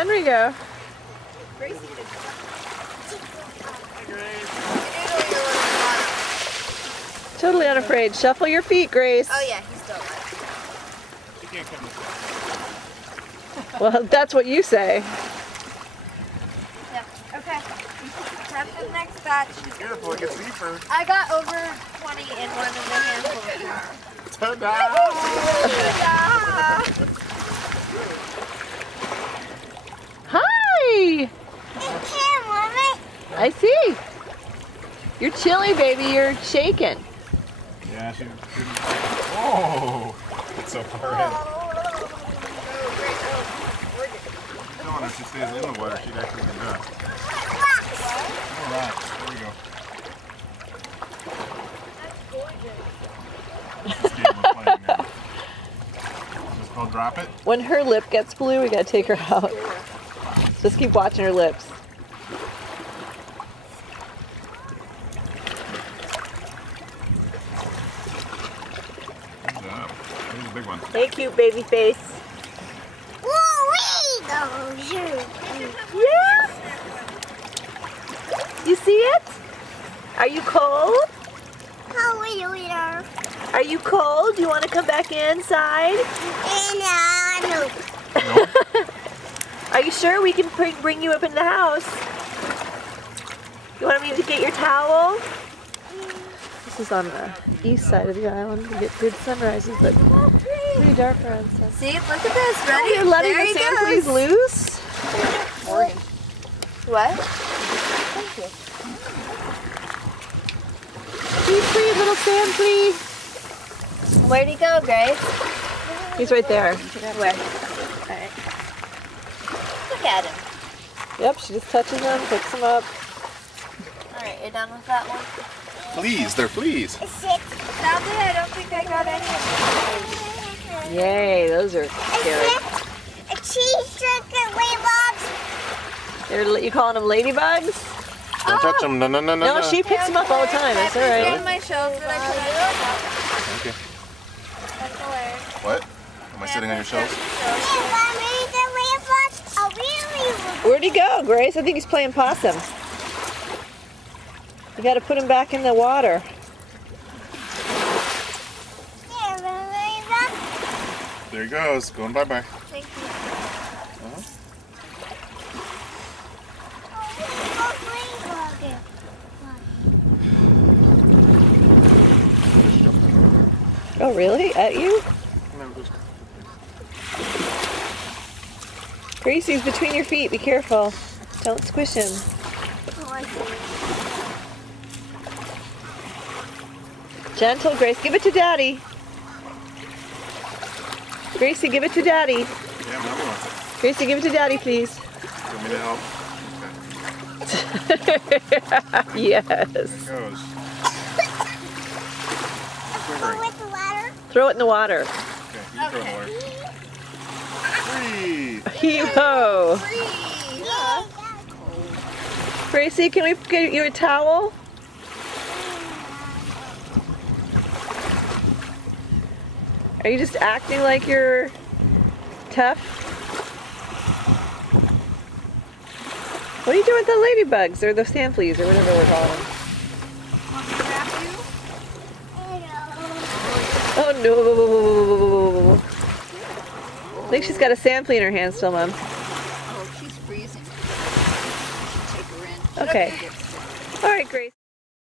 Henry go? Gracie did. Hi, Grace. Totally unafraid. Shuffle your feet, Grace. Oh yeah, he's still alive. You can't come this way. Well, that's what you say. Yep. Okay. Time for the next batch. Be careful, it gets deeper. I got over 20 in one of the handfuls. Ta-da! Hi! I see. You're chilly, baby. You're shaking. Yeah, she oh! It's so far in. No, if she stays in the water, she'd actually be done. Alright, there we go. This game we're playing now. Is this called Drop It? When her lip gets blue, we gotta take her out. Just keep watching her lips. Good job. Here's a big one. Hey, cute baby face. Yeah. You see it? Are you cold? Are you cold? You want to come back inside? Nope. Are you sure we can bring you up in the house? You want me to get your towel? This is on the east side of the island. We get good sunrises, but it's pretty dark around sun. See, look at this. Ready? You're letting There the he sand goes. fleas loose? Morgan. What? Sweet little sand flea. Where'd he go, Grace? He's right there. Where? Alright. Look at him. Yep, she just touches him, picks him up. Alright, you're done with that one? Fleas, they're fleas. Sadly, I don't think I got any of them. Yay, those are scary. You calling them ladybugs? Don't touch them. No, no, no, no. No, she picks them up all the time. That's all In right. my shelves that I put Okay. That's hilarious. What? Am I sitting on your shelves? Where'd he go, Grace? I think he's playing possum. You got to put him back in the water. There he goes. Going bye-bye. Thank you. Oh, really? At you? No, just... Gracie's between your feet. Be careful. Don't squish him. Gentle, Grace. Give it to Daddy. Gracie, give it to Daddy. Yeah, Mommy wants it. Gracie, give it to Daddy, please. You want me to help? Yes. There it goes. Throw it in the water. Okay, you throw it in the water. Free! Hee-ho. Free! Gracie, can we get you a towel? Are you just acting like you're tough? What are you doing with the ladybugs or the sand fleas or whatever we're calling them? Oh no! I think she's got a sand flea in her hand still, Mom. Oh, she's freezing. Take her in. Okay. All right, Grace.